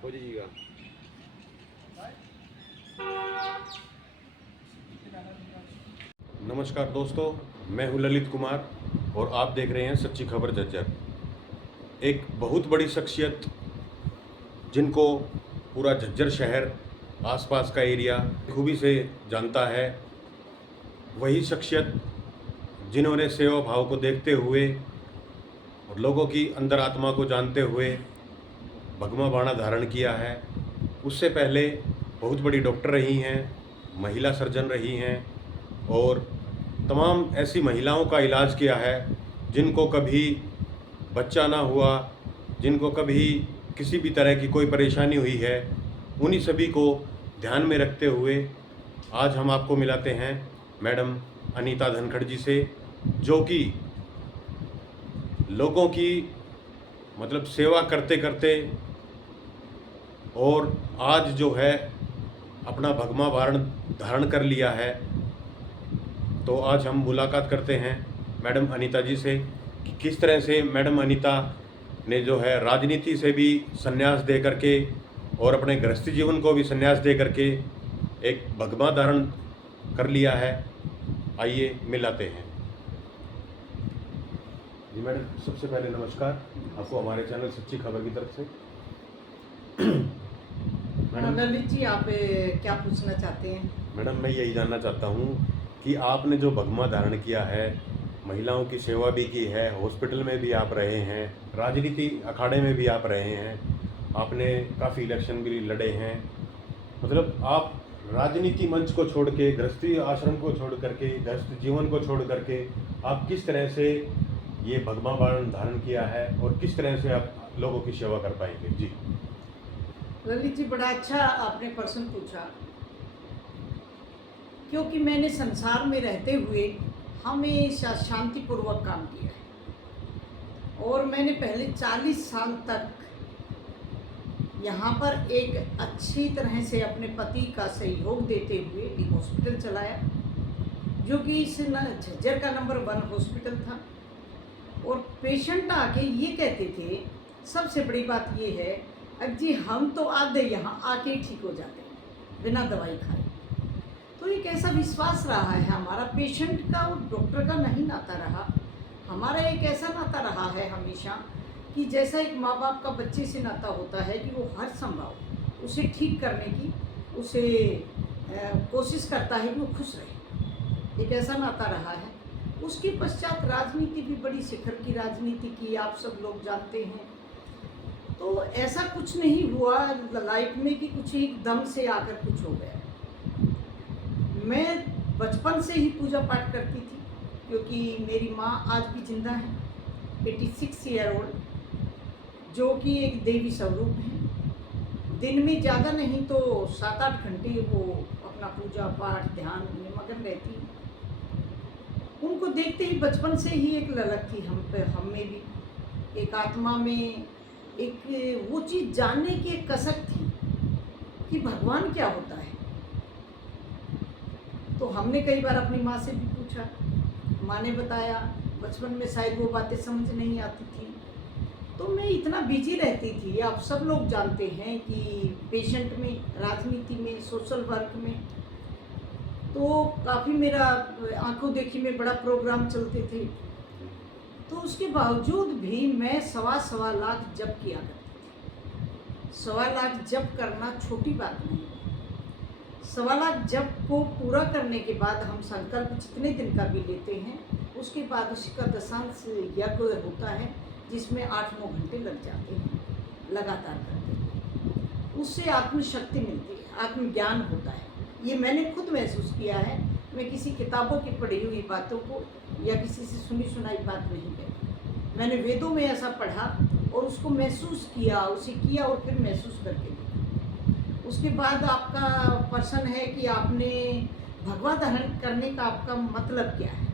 हो जाइएगा। नमस्कार दोस्तों, मैं हूं ललित कुमार और आप देख रहे हैं सच्ची खबर झज्जर। एक बहुत बड़ी शख्सियत जिनको पूरा झज्जर शहर, आसपास का एरिया खूबी से जानता है, वही शख्सियत जिन्होंने सेवा भाव को देखते हुए और लोगों की अंतर आत्मा को जानते हुए भगमा बाणा धारण किया है। उससे पहले बहुत बड़ी डॉक्टर रही हैं, महिला सर्जन रही हैं और तमाम ऐसी महिलाओं का इलाज किया है जिनको कभी बच्चा ना हुआ, जिनको कभी किसी भी तरह की कोई परेशानी हुई है। उन्हीं सभी को ध्यान में रखते हुए आज हम आपको मिलाते हैं मैडम अनीता धनखड़ जी से, जो कि लोगों की मतलब सेवा करते करते और आज जो है अपना भगमा बाण धारण कर लिया है। तो आज हम मुलाकात करते हैं मैडम अनीता जी से कि किस तरह से मैडम अनीता ने जो है राजनीति से भी संन्यास दे करके और अपने गृहस्थी जीवन को भी संन्यास दे करके एक भगमा धारण कर लिया है। आइए मिलाते हैं। जी मैडम, सबसे पहले नमस्कार आपको हमारे चैनल सच्ची खबर की तरफ से। ललित जी, आप क्या पूछना चाहते हैं? मैडम, मैं यही जानना चाहता हूँ कि आपने जो भगमा धारण किया है, महिलाओं की सेवा भी की है, हॉस्पिटल में भी आप रहे हैं, राजनीति अखाड़े में भी आप रहे हैं, आपने काफ़ी इलेक्शन भी लड़े हैं, मतलब आप राजनीति मंच को छोड़ के, गृहस्थी आश्रम को छोड़ करके, गृहस्थ जीवन को छोड़ करके आप किस तरह से ये भगमा बाण धारण किया है और किस तरह से आप लोगों की सेवा कर पाएंगे? जी ललित जी, बड़ा अच्छा आपने प्रश्न पूछा, क्योंकि मैंने संसार में रहते हुए हमेशा शांतिपूर्वक काम किया है और मैंने पहले 40 साल तक यहाँ पर एक अच्छी तरह से अपने पति का सहयोग देते हुए एक हॉस्पिटल चलाया, जो कि इस झज्जर का नंबर 1 हॉस्पिटल था। और पेशेंट आके ये कहते थे, सबसे बड़ी बात ये है, अब जी हम तो आधे यहाँ आके ठीक हो जाते हैं बिना दवाई खाए। तो एक ऐसा विश्वास रहा है हमारा, पेशेंट का और डॉक्टर का नहीं नाता रहा, हमारा एक ऐसा नाता रहा है हमेशा कि जैसा एक माँ बाप का बच्चे से नाता होता है कि वो हर संभव उसे ठीक करने की उसे कोशिश करता है कि वो खुश रहे। एक ऐसा नाता रहा है। उसके पश्चात राजनीति भी बड़ी शिखर की राजनीति की, आप सब लोग जानते हैं। तो ऐसा कुछ नहीं हुआ लाइफ में कि कुछ एकदम से आकर कुछ हो गया। मैं बचपन से ही पूजा पाठ करती थी, क्योंकि मेरी माँ आज भी जिंदा है, 86 ईयर ओल्ड, जो कि एक देवी स्वरूप है। दिन में ज़्यादा नहीं तो 7-8 घंटे वो अपना पूजा पाठ ध्यान में मगन रहती है। उनको देखते ही बचपन से ही एक ललक थी हम में भी, एक आत्मा में एक वो चीज़ जानने की एक कसक थी कि भगवान क्या होता है। तो हमने कई बार अपनी माँ से भी पूछा, माँ ने बताया। बचपन में शायद वो बातें समझ नहीं आती थी, तो मैं इतना बिजी रहती थी। आप सब लोग जानते हैं कि पेशेंट में, राजनीति में, सोशल वर्क में तो काफ़ी मेरा आंखों देखी में बड़ा प्रोग्राम चलते थे। तो उसके बावजूद भी मैं सवा लाख जप किया करती थी। 1.25 लाख जप करना छोटी बात नहीं। 1.25 लाख जप को पूरा करने के बाद हम संकल्प जितने दिन का भी लेते हैं, उसके बाद उसका दशांश यज्ञ होता है, जिसमें 8-9 घंटे लग जाते हैं लगातार करते। उससे आत्मशक्ति मिलती है, आत्मज्ञान होता है। ये मैंने खुद महसूस किया है। मैं किसी किताबों की पढ़ी हुई बातों को या किसी से सुनी सुनाई बात नहीं कहती। मैंने वेदों में ऐसा पढ़ा और उसको महसूस किया, उसे किया और फिर महसूस करके देखा। उसके बाद आपका प्रश्न है कि आपने भगवा धारण करने का आपका मतलब क्या है।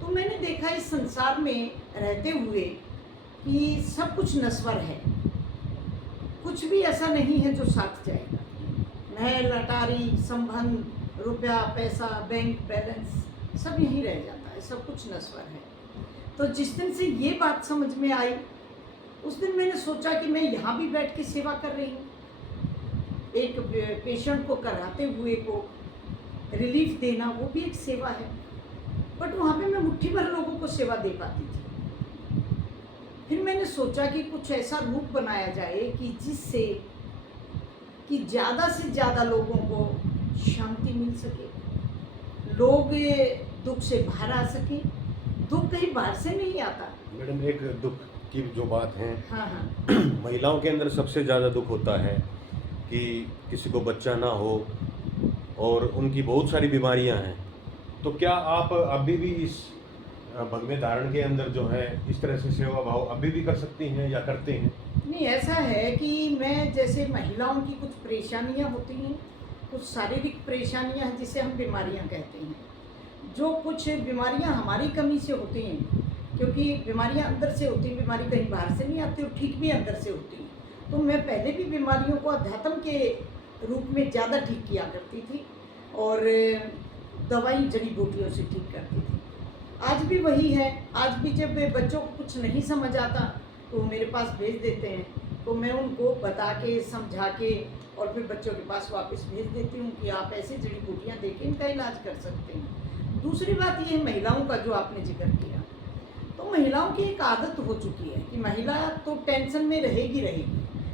तो मैंने देखा इस संसार में रहते हुए कि सब कुछ नश्वर है, कुछ भी ऐसा नहीं है जो साथ जाएगा। महल, अटारी, संबंध, रुपया, पैसा, बैंक बैलेंस सब यहीं रह जाता है, सब कुछ नश्वर है। तो जिस दिन से ये बात समझ में आई उस दिन मैंने सोचा कि मैं यहाँ भी बैठ के सेवा कर रही हूँ, एक पेशेंट को कराते हुए को रिलीफ देना वो भी एक सेवा है, बट वहाँ पे मैं मुट्ठी भर लोगों को सेवा दे पाती थी। फिर मैंने सोचा कि कुछ ऐसा रूप बनाया जाए कि जिससे कि ज़्यादा से ज़्यादा लोगों को शांति मिल सके, लोग दुख से बाहर आ सके। दुख कहीं बाहर से नहीं आता। मैडम, एक दुख की जो बात है, हाँ हाँ महिलाओं के अंदर सबसे ज़्यादा दुख होता है कि किसी को बच्चा ना हो और उनकी बहुत सारी बीमारियां हैं। तो क्या आप अभी भी इस भगवे धारण के अंदर जो है इस तरह से सेवा भाव अभी भी कर सकती हैं या करते हैं? नहीं, ऐसा है कि मैं जैसे महिलाओं की कुछ परेशानियां होती हैं, कुछ शारीरिक परेशानियां हैं जिसे हम बीमारियां कहते हैं। जो कुछ बीमारियां हमारी कमी से होती हैं, क्योंकि बीमारियां अंदर से होती हैं, बीमारी कहीं बाहर से नहीं आती और ठीक भी अंदर से होती है। तो मैं पहले भी बीमारियों को अध्यात्म के रूप में ज़्यादा ठीक किया करती थी और दवाई जड़ी बूटियों से ठीक करती थी। आज भी वही है। आज भी जब बच्चों को कुछ नहीं समझ आता तो मेरे पास भेज देते हैं, तो मैं उनको बता के समझा के और फिर बच्चों के पास वापस भेज देती हूँ कि आप ऐसे जड़ी बूटियाँ दे के इनका इलाज कर सकते हैं। दूसरी बात ये है महिलाओं का जो आपने जिक्र किया, तो महिलाओं की एक आदत हो चुकी है कि महिला तो टेंशन में रहेगी।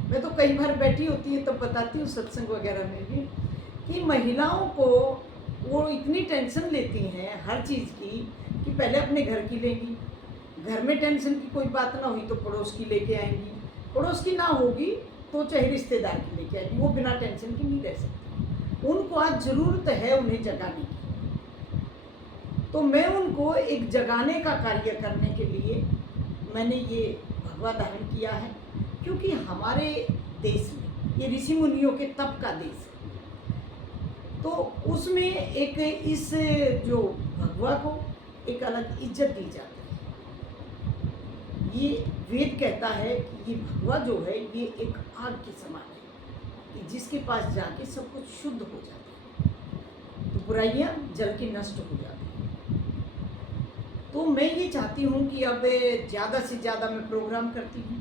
मैं तो कई बार बैठी होती है तब बताती हूँ सत्संग वगैरह में भी कि महिलाओं को वो इतनी टेंशन लेती हैं हर चीज़ की कि पहले अपने घर की लेंगी, घर में टेंशन की कोई बात ना हुई तो पड़ोस की लेके आएंगी, पड़ोस की ना होगी तो चाहे रिश्तेदार की लेके आएंगी, वो बिना टेंशन की नहीं रह सकती। उनको आज ज़रूरत है उन्हें जगाने की, तो मैं उनको एक जगाने का कार्य करने के लिए मैंने ये भगवा धारण किया है। क्योंकि हमारे देश में ये ऋषि मुनियों के तप का देश है, तो उसमें एक इस जो भगवा को एक अलग इज्जत दी जाती है। ये वेद कहता है कि ये भगवा जो है ये एक आग के समान है कि जिसके पास जाके सब कुछ शुद्ध हो जाता है, तो बुराइयां जल के नष्ट हो जाती हैं। तो मैं ये चाहती हूँ कि अब ज़्यादा से ज़्यादा मैं प्रोग्राम करती हूँ,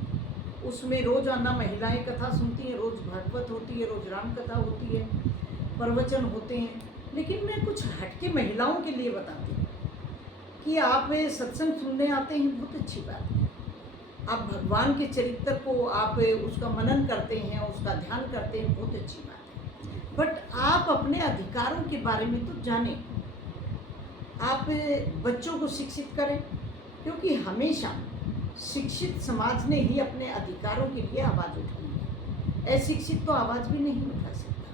उसमें रोज़ाना महिलाएं कथा सुनती हैं, रोज़ भागवत होती है, रोज़ राम कथा होती है, प्रवचन होते हैं। लेकिन मैं कुछ हटके महिलाओं के लिए बताती हूँ कि आप सत्संग सुनने आते हैं, बहुत अच्छी बात है। आप भगवान के चरित्र को आप उसका मनन करते हैं, उसका ध्यान करते हैं, बहुत अच्छी बात है। बट आप अपने अधिकारों के बारे में तो जानें, आप बच्चों को शिक्षित करें, क्योंकि हमेशा शिक्षित समाज ने ही अपने अधिकारों के लिए आवाज़ उठाई है। अशिक्षित तो आवाज़ भी नहीं उठा सकता,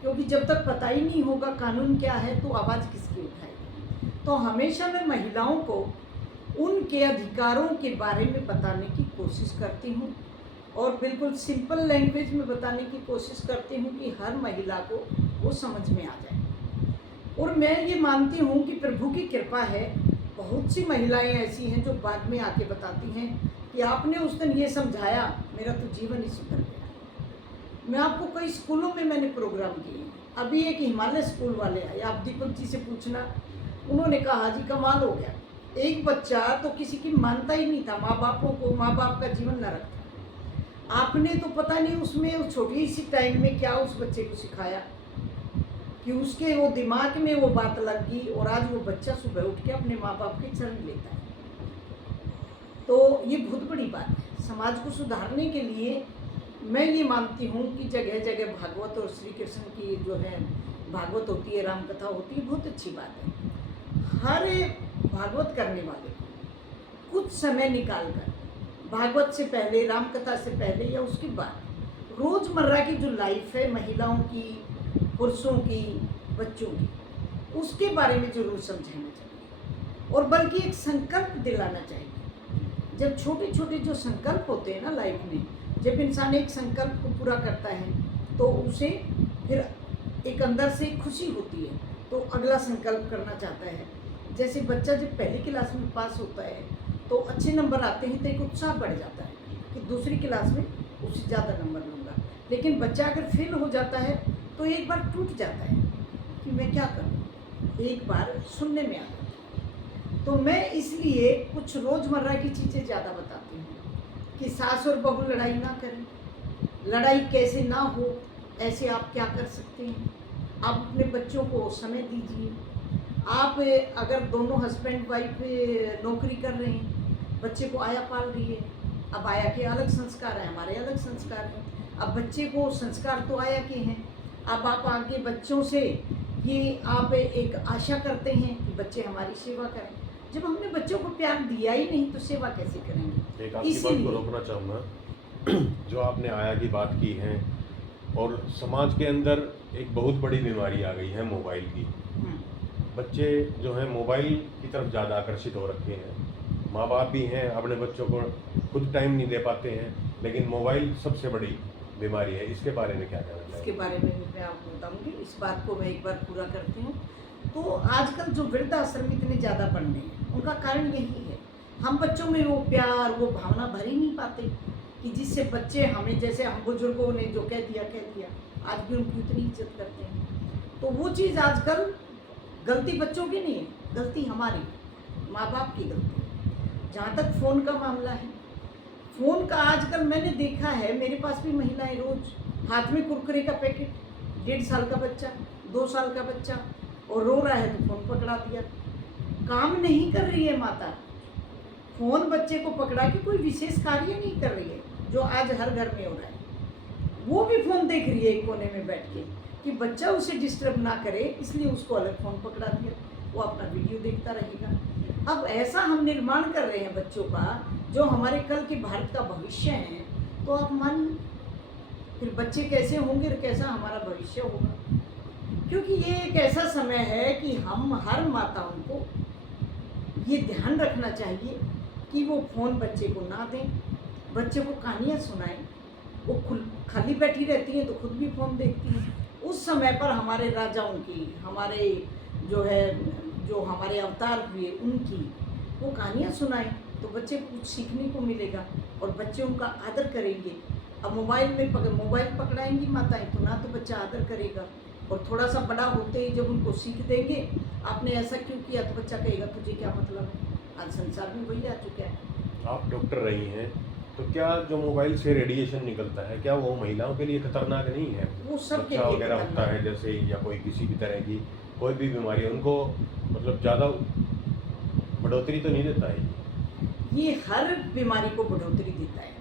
क्योंकि जब तक पता ही नहीं होगा कानून क्या है तो आवाज़ किसकी उठाएगी। तो हमेशा मैं महिलाओं को उनके अधिकारों के बारे में बताने की कोशिश करती हूँ और बिल्कुल सिंपल लैंग्वेज में बताने की कोशिश करती हूँ कि हर महिला को वो समझ में आ जाए। और मैं ये मानती हूँ कि प्रभु की कृपा है, बहुत सी महिलाएं ऐसी हैं जो बाद में आके बताती हैं कि आपने उस दिन ये समझाया, मेरा तो जीवन ही सुधर गया। मैं आपको कई स्कूलों में मैंने प्रोग्राम किए। अभी एक हिमालय स्कूल वाले आए, आप दीपक जी से पूछना, उन्होंने कहा जी कमाल हो गया, एक बच्चा तो किसी की मानता ही नहीं था, माँ बापों को, माँ बाप का जीवन नरक था। आपने तो पता नहीं उसमें उस छोटी सी टाइम में क्या उस बच्चे को सिखाया कि उसके वो दिमाग में वो बात लग गई और आज वो बच्चा सुबह उठ के अपने माँ बाप के चरण लेता है। तो ये बहुत बड़ी बात है। समाज को सुधारने के लिए मैं ये मानती हूँ कि जगह जगह भागवत और श्री कृष्ण की जो है भागवत होती है, राम कथा होती है, बहुत अच्छी बात है। हर भागवत करने वाले को कुछ समय निकाल कर भागवत से पहले, राम कथा से पहले या उसके बाद रोज़मर्रा की जो लाइफ है महिलाओं की, पुरुषों की, बच्चों की, उसके बारे में जरूर समझाना चाहिए और बल्कि एक संकल्प दिलाना चाहिए। जब छोटे छोटे जो संकल्प होते हैं ना लाइफ में, जब इंसान एक संकल्प को पूरा करता है तो उसे फिर एक अंदर से खुशी होती है, तो अगला संकल्प करना चाहता है। जैसे बच्चा जब पहली क्लास में पास होता है तो अच्छे नंबर आते हैं तो एक उत्साह बढ़ जाता है कि दूसरी क्लास में उससे ज़्यादा नंबर लूँगा। लेकिन बच्चा अगर फेल हो जाता है तो एक बार टूट जाता है कि मैं क्या करूँ, एक बार सुनने में आता है। तो मैं इसलिए कुछ रोज़मर्रा की चीज़ें ज़्यादा बताती हूँ कि सास और बहू लड़ाई ना करें, लड़ाई कैसे ना हो, ऐसे आप क्या कर सकते हैं। आप अपने बच्चों को समय दीजिए। आप अगर दोनों हस्बैंड वाइफ नौकरी कर रहे हैं, बच्चे को आया पाल रही है, अब आया के अलग संस्कार हैं, हमारे अलग संस्कार हैं। अब बच्चे को संस्कार तो आया के हैं, अब आप आगे बच्चों से ये आप एक आशा करते हैं कि बच्चे हमारी सेवा करें। जब हमने बच्चों को प्यार दिया ही नहीं तो सेवा कैसे करेंगे। एक आपकी बात को इसीलिए रोकना चाहूँगा। जो आपने आया की बात की है, और समाज के अंदर एक बहुत बड़ी बीमारी आ गई है मोबाइल की। बच्चे जो हैं मोबाइल की तरफ ज़्यादा आकर्षित हो रखे हैं। माँ बाप भी हैं, अपने बच्चों को खुद टाइम नहीं दे पाते हैं, लेकिन मोबाइल सबसे बड़ी बीमारी है। इसके बारे में क्या कहना इसके चाहिए? बारे में भी मैं आपको बताऊंगी। इस बात को मैं एक बार पूरा करती हूँ। तो आजकल जो वृद्धाश्रम इतने ज़्यादा बढ़ रहे हैं, उनका कारण यही है। हम बच्चों में वो प्यार, वो भावना भर ही नहीं पाते कि जिससे बच्चे हमें, जैसे हम बुजुर्गों ने जो कह दिया, आज भी उनकी उतनी इज्जत करते हैं। तो वो चीज़ आजकल गलती बच्चों की नहीं है, गलती हमारी, माँ बाप की गलती है। जहाँ तक फ़ोन का मामला है, फ़ोन का आजकल मैंने देखा है, मेरे पास भी महिलाएं रोज़ हाथ में कुरकुरे का पैकेट, 1.5 साल का बच्चा, 2 साल का बच्चा, और रो रहा है तो फ़ोन पकड़ा दिया। काम नहीं कर रही है माता, फ़ोन बच्चे को पकड़ा के कोई विशेष कार्य नहीं कर रही है, जो आज हर घर में हो रहा है। वो भी फ़ोन देख रही है एक कोने में बैठ के, कि बच्चा उसे डिस्टर्ब ना करे, इसलिए उसको अलग फ़ोन पकड़ा दिया, वो अपना वीडियो देखता रहेगा। अब ऐसा हम निर्माण कर रहे हैं बच्चों का, जो हमारे कल के भारत का भविष्य है। तो आप मानिए फिर बच्चे कैसे होंगे और कैसा हमारा भविष्य होगा। क्योंकि ये एक ऐसा समय है कि हम हर माताओं को ये ध्यान रखना चाहिए कि वो फ़ोन बच्चे को ना दें, बच्चे को कहानियाँ सुनाएं। वो खाली बैठी रहती हैं तो खुद भी फ़ोन देखती हैं। उस समय पर हमारे राजाओं की, हमारे जो हमारे अवतार हुए उनकी वो कहानियाँ सुनाएं, तो बच्चे को कुछ सीखने को मिलेगा और बच्चे उनका आदर करेंगे। अब मोबाइल पकड़ाएंगी माताएं तो ना तो बच्चा आदर करेगा, और थोड़ा सा बड़ा होते ही जब उनको सीख देंगे, आपने ऐसा क्यों किया, तो बच्चा कहेगा तुझे क्या मतलब है। आज संसार में वही आ चुका है। आप डॉक्टर रही हैं, तो क्या जो मोबाइल से रेडिएशन निकलता है, क्या वो महिलाओं के लिए खतरनाक नहीं है? वो सब के बच्चा लिए वगैरह खतरनाक होता है है। जैसे, या कोई किसी भी तरह की कोई भी बीमारी, उनको मतलब ज़्यादा बढ़ोतरी तो नहीं देता है? ये हर बीमारी को बढ़ोतरी देता है।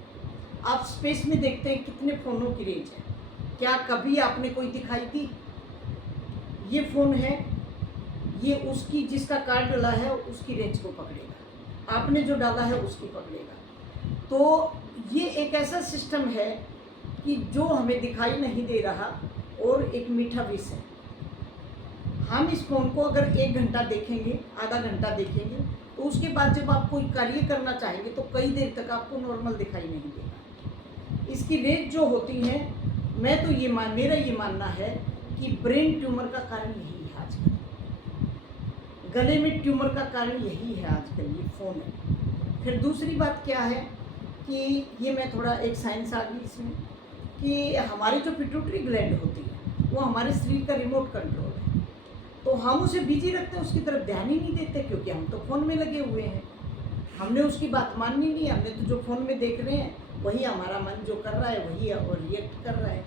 आप स्पेस में देखते हैं कितने फ़ोनों की रेंज है, क्या कभी आपने कोई दिखाई दी? ये फ़ोन है, ये उसकी जिसका कार्ड डला है उसकी रेंज को पकड़ेगा, आपने जो डाला है उसकी पकड़ेगा। तो ये एक ऐसा सिस्टम है कि जो हमें दिखाई नहीं दे रहा, और एक मीठा विष है। हम इस फ़ोन को अगर 1 घंटा देखेंगे, आधा घंटा देखेंगे, तो उसके बाद जब आप कोई कार्य करना चाहेंगे तो कई देर तक आपको नॉर्मल दिखाई नहीं देगा। इसकी रेंज जो होती है, मैं तो मेरा ये मानना है कि ब्रेन ट्यूमर का कारण यही है आजकल, गले में ट्यूमर का कारण यही है आजकल, ये फ़ोन है। फिर दूसरी बात क्या है कि ये मैं थोड़ा एक साइंस आ गई इसमें, कि हमारी जो पिट्यूटरी ग्लैंड होती है वो हमारे शरीर का रिमोट कंट्रोल है। तो हम उसे बिजी रखते हैं, उसकी तरफ ध्यान ही नहीं देते, क्योंकि हम तो फ़ोन में लगे हुए हैं। हमने उसकी बात माननी नहीं, हमने तो जो फ़ोन में देख रहे हैं वही हमारा मन जो कर रहा है वही और रिएक्ट कर रहा है।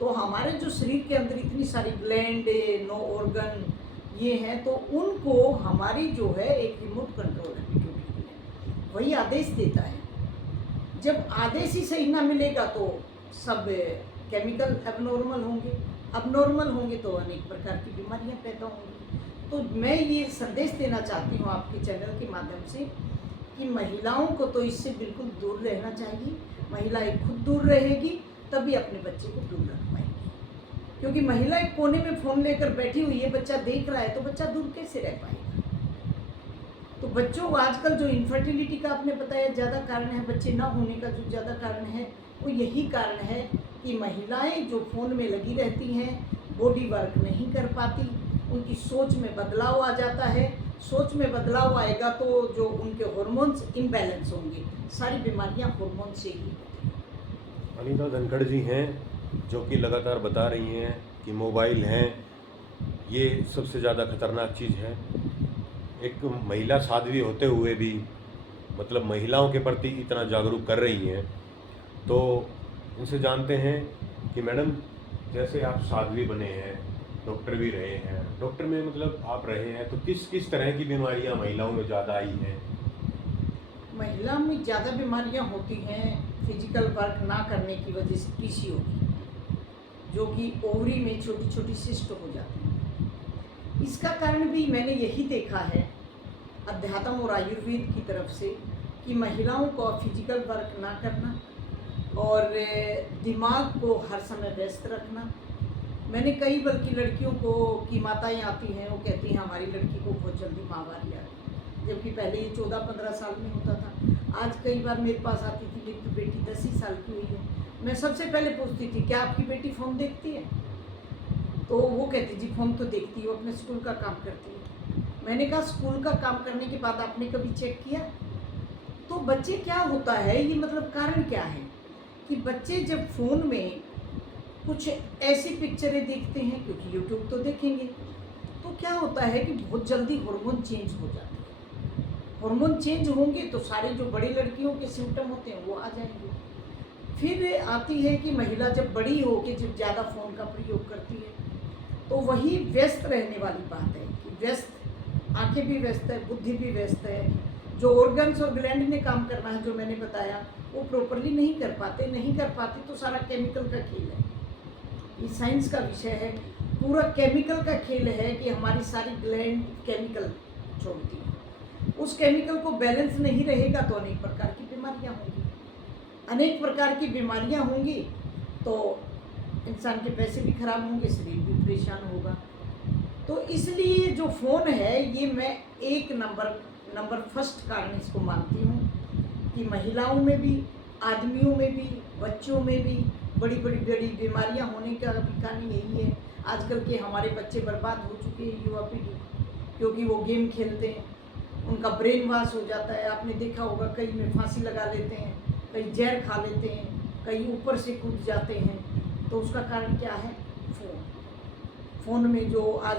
तो हमारे जो शरीर के अंदर इतनी सारी ग्लैंड, नो ऑर्गन ये हैं, तो उनको हमारी जो है एक रिमोट कंट्रोल है पिट्यूटरी ग्लैंड, वही आदेश देता है। जब आदेश ही सही ना मिलेगा तो सब केमिकल अबनॉर्मल होंगे तो अनेक प्रकार की बीमारियां पैदा होंगी। तो मैं ये संदेश देना चाहती हूँ आपके चैनल के माध्यम से कि महिलाओं को तो इससे बिल्कुल दूर रहना चाहिए। महिलाएं खुद दूर रहेगी तभी अपने बच्चे को दूर रख पाएंगी, क्योंकि महिला एक कोने में फ़ोन लेकर बैठी हुई है, बच्चा देख रहा है तो बच्चा दूर कैसे रह पाएगा। तो बच्चों को आजकल जो इनफर्टिलिटी का आपने बताया ज़्यादा कारण है, बच्चे ना होने का जो ज़्यादा कारण है, वो यही कारण है कि महिलाएं जो फ़ोन में लगी रहती हैं, बॉडी वर्क नहीं कर पाती, उनकी सोच में बदलाव आ जाता है। सोच में बदलाव आएगा तो जो उनके हार्मोन्स इम्बैलेंस होंगे, सारी बीमारियां हार्मोन से ही होती हैं। अनीता धनखड़ जी हैं जो कि लगातार बता रही हैं कि मोबाइल हैं ये सबसे ज़्यादा खतरनाक चीज़ है। एक महिला साध्वी होते हुए भी मतलब महिलाओं के प्रति इतना जागरूक कर रही हैं, तो इनसे जानते हैं कि मैडम जैसे आप साध्वी बने हैं, डॉक्टर भी रहे हैं, डॉक्टर में मतलब आप रहे हैं, तो किस किस तरह की बीमारियां महिलाओं में ज़्यादा आई हैं? महिला में ज़्यादा बीमारियां होती हैं फिजिकल वर्क ना करने की वजह से, पीसीओडी, जो कि ओवरी में छोटी छोटी सिस्ट हो जाती है। इसका कारण भी मैंने यही देखा है अध्यात्म और आयुर्वेद की तरफ से, कि महिलाओं को फिजिकल वर्क ना करना और दिमाग को हर समय व्यस्त रखना। मैंने कई बल्कि लड़कियों को की माताएं आती हैं, वो कहती हैं हमारी लड़की को बहुत जल्दी माहवारी आ गई, जबकि पहले ये 14-15 साल में होता था। आज कई बार मेरे पास आती थी, मेरी तो बेटी 10 ही साल की हुई है, मैं सबसे पहले पूछती थी क्या आपकी बेटी फ़ोन देखती है, तो वो कहती जी फ़ोन तो देखती है, वो अपने स्कूल का काम करती है। मैंने कहा स्कूल का काम करने के बाद आपने कभी चेक किया? तो बच्चे क्या होता है ये, मतलब कारण क्या है कि बच्चे जब फ़ोन में कुछ ऐसी पिक्चरें देखते हैं, क्योंकि यूट्यूब तो देखेंगे, तो क्या होता है कि बहुत जल्दी हार्मोन चेंज हो जाते हैं। हार्मोन चेंज होंगे तो सारे जो बड़ी लड़कियों के सिम्टम होते हैं वो आ जाएंगे। फिर आती है कि महिला जब बड़ी हो के जब ज़्यादा फ़ोन का प्रयोग करती है, तो वही व्यस्त रहने वाली बात है कि व्यस्त, आंखें भी व्यस्त है, बुद्धि भी व्यस्त है, जो ऑर्गन्स और ग्लैंड ने काम करना है जो मैंने बताया वो प्रॉपरली नहीं कर पाते, तो सारा केमिकल का खेल है। ये साइंस का विषय है, पूरा केमिकल का खेल है कि हमारी सारी ग्लैंड केमिकल छोड़ती है। उस केमिकल को बैलेंस नहीं रहेगा तो अनेक प्रकार की बीमारियां होंगी, अनेक प्रकार की बीमारियां होंगी तो इंसान के पैसे भी खराब होंगे, शरीर भी परेशान होगा। तो इसलिए जो फ़ोन है ये मैं एक नंबर फर्स्ट कारण इसको मानती हूँ कि महिलाओं में भी, आदमियों में भी, बच्चों में भी बड़ी बीमारियां होने का भी कारण यही है। आजकल के हमारे बच्चे बर्बाद हो चुके हैं, युवा पीढ़ी, क्योंकि वो गेम खेलते हैं, उनका ब्रेन वॉश हो जाता है। आपने देखा होगा कई में फांसी लगा लेते हैं, कई जहर खा लेते हैं, कई ऊपर से कूद जाते हैं। तो उसका कारण क्या है? फ़ोन में जो आज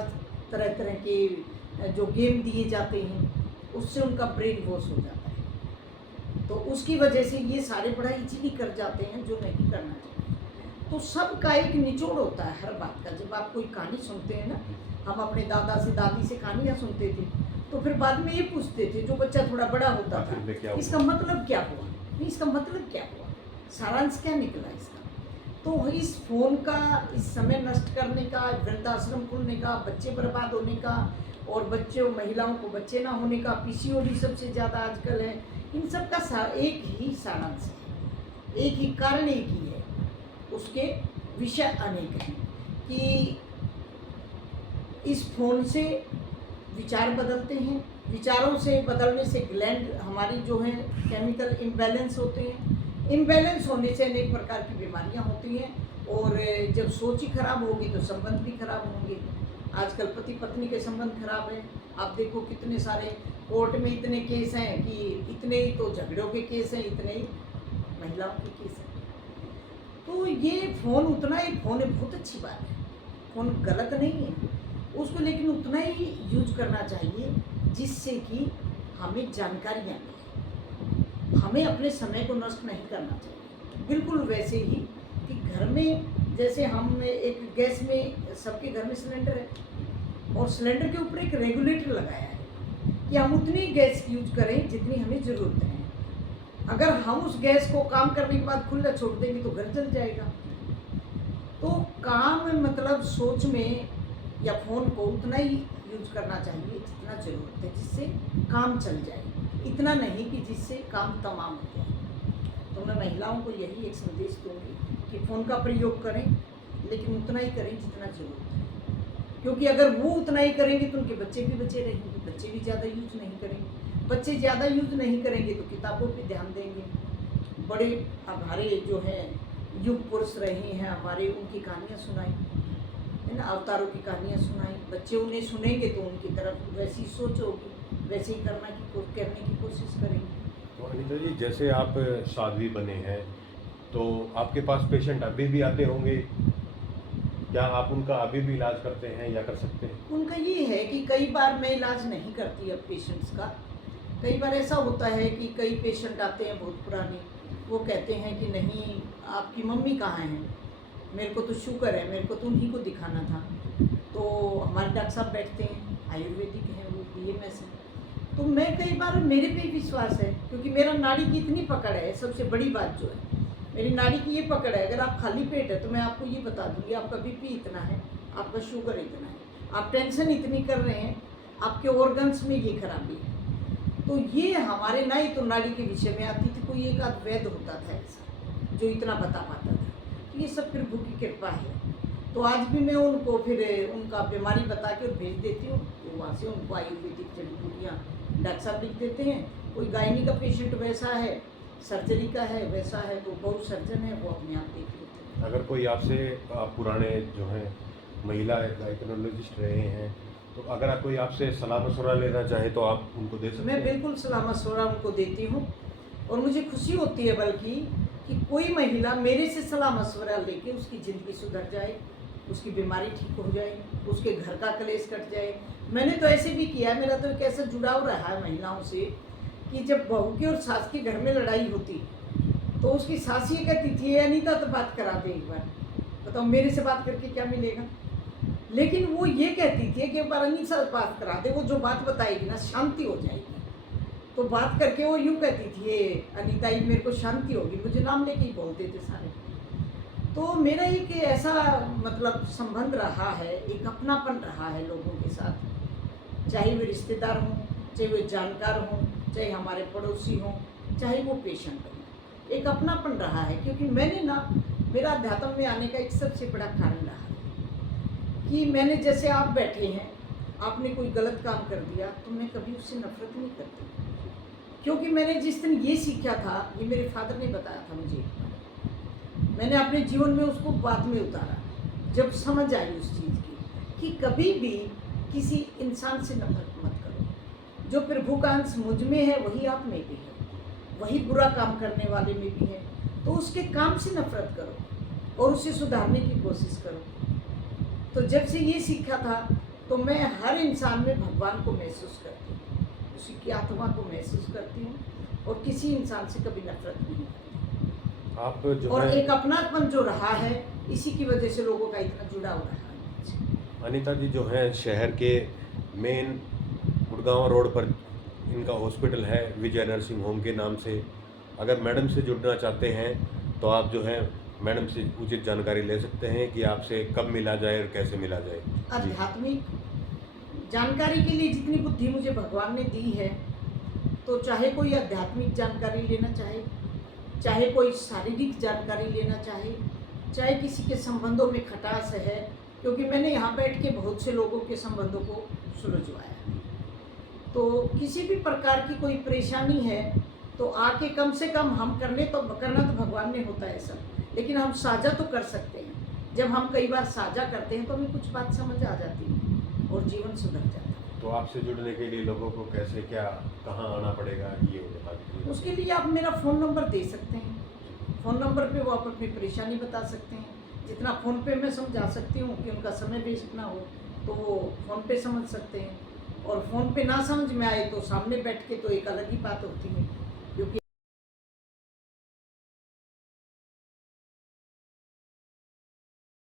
तरह तरह के जो गेम दिए जाते हैं उससे उनका ब्रेन वॉश हो जाता है, तो उसकी वजह से ये सारे बड़ा इजीली कर जाते हैं जो नहीं करना चाहिए। तो सबका एक निचोड़ होता है हर बात का। जब आप कोई कहानी सुनते हैं ना, हम अपने दादा से दादी से कहानियाँ सुनते थे, तो फिर बाद में ये पूछते थे जो बच्चा थोड़ा बड़ा होता था, इसका मतलब क्या हुआ, नहीं इसका मतलब क्या हुआ, सारांश क्या निकला इसका। तो इस फ़ोन का, इस समय नष्ट करने का, वृद्धाश्रम खोलने का, बच्चे बर्बाद होने का, और बच्चों महिलाओं को बच्चे ना होने का, पीसीओडी सबसे ज़्यादा आजकल है, इन सब का एक ही सारांश है, एक ही कारण एक ही है। उसके विषय अनेक हैं कि इस फ़ोन से विचार बदलते हैं, विचारों से बदलने से ग्लैंड हमारी जो है केमिकल इम्बैलेंस होते हैं, इम्बैलेंस होने से अनेक प्रकार की बीमारियां होती हैं, और जब सोच ही खराब होगी तो संबंध भी खराब होंगे। आजकल पति पत्नी के संबंध खराब हैं, आप देखो कितने सारे कोर्ट में इतने केस हैं कि इतने ही तो झगड़ों के केस हैं, इतने ही महिलाओं के केस हैं। तो ये फ़ोन उतना ही, फ़ोन बहुत अच्छी बात है, फ़ोन गलत नहीं है उसको, लेकिन उतना ही यूज करना चाहिए जिससे कि हमें जानकारियाँ मिलें। हमें अपने समय को नष्ट नहीं करना चाहिए। बिल्कुल वैसे ही कि घर में जैसे हम एक गैस में, सबके घर में सिलेंडर है, और सिलेंडर के ऊपर एक रेगुलेटर लगाया है कि हम उतनी गैस यूज करें जितनी हमें ज़रूरत है। अगर हम उस गैस को काम करने के बाद खुला छोड़ देंगे तो घर जल जाएगा। तो काम मतलब सोच में या फ़ोन को उतना ही यूज करना चाहिए जितना ज़रूरत है, जिससे काम चल जाए, इतना नहीं कि जिससे काम तमाम हो जाए। तो मैं महिलाओं को यही एक संदेश दूँगी कि फ़ोन का प्रयोग करें, लेकिन उतना ही करें जितना ज़रूरत है, क्योंकि अगर वो उतना ही करेंगे तो उनके बच्चे भी बचे रहेंगे, बच्चे भी ज़्यादा यूज नहीं करेंगे, बच्चे ज़्यादा यूज नहीं करेंगे तो किताबों पे ध्यान देंगे। बड़े हमारे जो हैं युग पुरुष रहे हैं हमारे, उनकी कहानियाँ सुनाई है ना, अवतारों की कहानियाँ सुनाई, बच्चे उन्हें सुनेंगे तो उनकी तरफ वैसी सोच होगी, वैसे ही करने की कोशिश करेंगे। तो अनीता जी, जैसे आप साध्वी बने हैं तो आपके पास पेशेंट अभी भी आते होंगे, क्या आप उनका अभी भी इलाज करते हैं या कर सकते हैं? उनका ये है कि कई बार मैं इलाज नहीं करती अब पेशेंट्स का, कई बार ऐसा होता है कि कई पेशेंट आते हैं बहुत पुराने, वो कहते हैं कि नहीं आपकी मम्मी कहाँ है, मेरे को तो शुगर है, मेरे को तो उन्हीं को दिखाना था। तो हमारे डॉक्टर साहब बैठते हैं, आयुर्वेदिक हैं, वो बीएमएस हैं। तो मैं कई बार मेरे पे ही विश्वास है, क्योंकि मेरा नाड़ी की इतनी पकड़ है। सबसे बड़ी बात जो है मेरी नाड़ी की ये पकड़ है, अगर आप खाली पेट है तो मैं आपको ये बता दूंगी आपका बीपी इतना है, आपका शुगर इतना है, आप टेंशन इतनी कर रहे हैं, आपके ऑर्गन्स में ये खराबी है। तो ये हमारे ना ही तो नाड़ी के विषय में आती थी, कोई एक आध वैद्य होता था ऐसा जो इतना बता पाता था। तो ये सब प्रभु की कृपा है। तो आज भी मैं उनको फिर उनका बीमारी बता के और भेज देती हूँ, तो वहाँ से उनको आयुर्वेदिक जड़ी बूटियाँ डॉक्टर साहब लिख देते हैं। कोई गायनी का पेशेंट वैसा है, सर्जरी का है वैसा है, तो बहुत सर्जन है, वो अपने आप देख लेते हैं। अगर कोई आपसे पुराने जो हैं महिला गायकोलॉजिस्ट रहे हैं, तो अगर आप कोई आपसे सलाह मशवरा लेना चाहे तो आप उनको दे सकते मैं हैं। बिल्कुल सलाह मशवरा उनको देती हूँ, और मुझे खुशी होती है बल्कि कि कोई महिला मेरे से सलाह मशवरा लेके उसकी ज़िंदगी सुधर जाए, उसकी बीमारी ठीक हो जाए, उसके घर का कलेश कट जाए। मैंने तो ऐसे भी किया है, मेरा तो एक ऐसा जुड़ाव रहा है महिलाओं से कि जब बहू की और सास के घर में लड़ाई होती तो उसकी सास ये कहती थी, अनीता तो बात करा दे एक बार, बताओ मेरे से बात करके क्या मिलेगा। लेकिन वो ये कहती थी कि एक बार अनीता से बात करा दे, वो जो बात बताएगी ना शांति हो जाएगी। तो बात करके वो यूँ कहती थी, ये अनीता ही मेरे को शांति होगी, मुझे नाम लेके ही बोलते थे सारे। तो मेरा एक ऐसा मतलब संबंध रहा है, एक अपनापन रहा है लोगों के साथ, चाहे वे रिश्तेदार हों, चाहे वे जानकार हों, चाहे हमारे पड़ोसी हों, चाहे वो पेशेंट हों, एक अपनापन रहा है। क्योंकि मैंने ना, मेरा अध्यात्म में आने का एक सबसे बड़ा कारण रहा है कि मैंने, जैसे आप बैठे हैं, आपने कोई गलत काम कर दिया तो मैं कभी उससे नफरत नहीं करती, क्योंकि मैंने जिस दिन ये सीखा था, ये मेरे फादर ने बताया था मुझे एक बार, मैंने अपने जीवन में उसको बाद में उतारा, जब समझ आई उस चीज़ की कि कभी भी किसी इंसान से नफरत मत करो। जो प्रभु का अंश मुझ में है वही आप में भी है, वही बुरा काम करने वाले में भी है। तो उसके काम से नफरत करो और उसे सुधारने की कोशिश करो। तो जब से ये सीखा था तो मैं हर इंसान में भगवान को महसूस करती हूँ, उसी की आत्मा को महसूस करती हूँ, और किसी इंसान से कभी नफरत नहीं करती। आप जो और है एक अपनापन जो रहा है, इसी की वजह से लोगों का इतना जुड़ाव रहा है। अनीता जी जो है शहर के मेन गुड़गांव रोड पर इनका हॉस्पिटल है विजय नर्सिंग होम के नाम से। अगर मैडम से जुड़ना चाहते हैं तो आप जो है मैडम से उचित जानकारी ले सकते हैं कि आपसे कब मिला जाए और कैसे मिला जाए। जी। आध्यात्मिक जानकारी के लिए जितनी बुद्धि मुझे भगवान ने दी है, तो चाहे कोई आध्यात्मिक जानकारी लेना चाहे, चाहे कोई शारीरिक जानकारी लेना चाहे, चाहे किसी के संबंधों में खटास है, क्योंकि मैंने यहाँ बैठ के बहुत से लोगों के संबंधों को सुलझवाया है। तो किसी भी प्रकार की कोई परेशानी है तो आके कम से कम हम करना तो भगवान ने होता है सब, लेकिन हम साझा तो कर सकते हैं। जब हम कई बार साझा करते हैं तो हमें कुछ बात समझ आ जाती है और जीवन सुधर जाता है। तो आपसे जुड़ने के लिए लोगों को कैसे, क्या, कहाँ आना पड़ेगा, ये बता दीजिए। उसके लिए आप मेरा फ़ोन नंबर दे सकते हैं, फ़ोन नंबर पे वो आप अपनी परेशानी बता सकते हैं। जितना फ़ोन पे मैं समझा सकती हूँ कि उनका समय वेस्ट ना हो, तो वो फ़ोन पे समझ सकते हैं। और फ़ोन पे ना समझ में आए तो सामने बैठ के तो एक अलग ही बात होती है।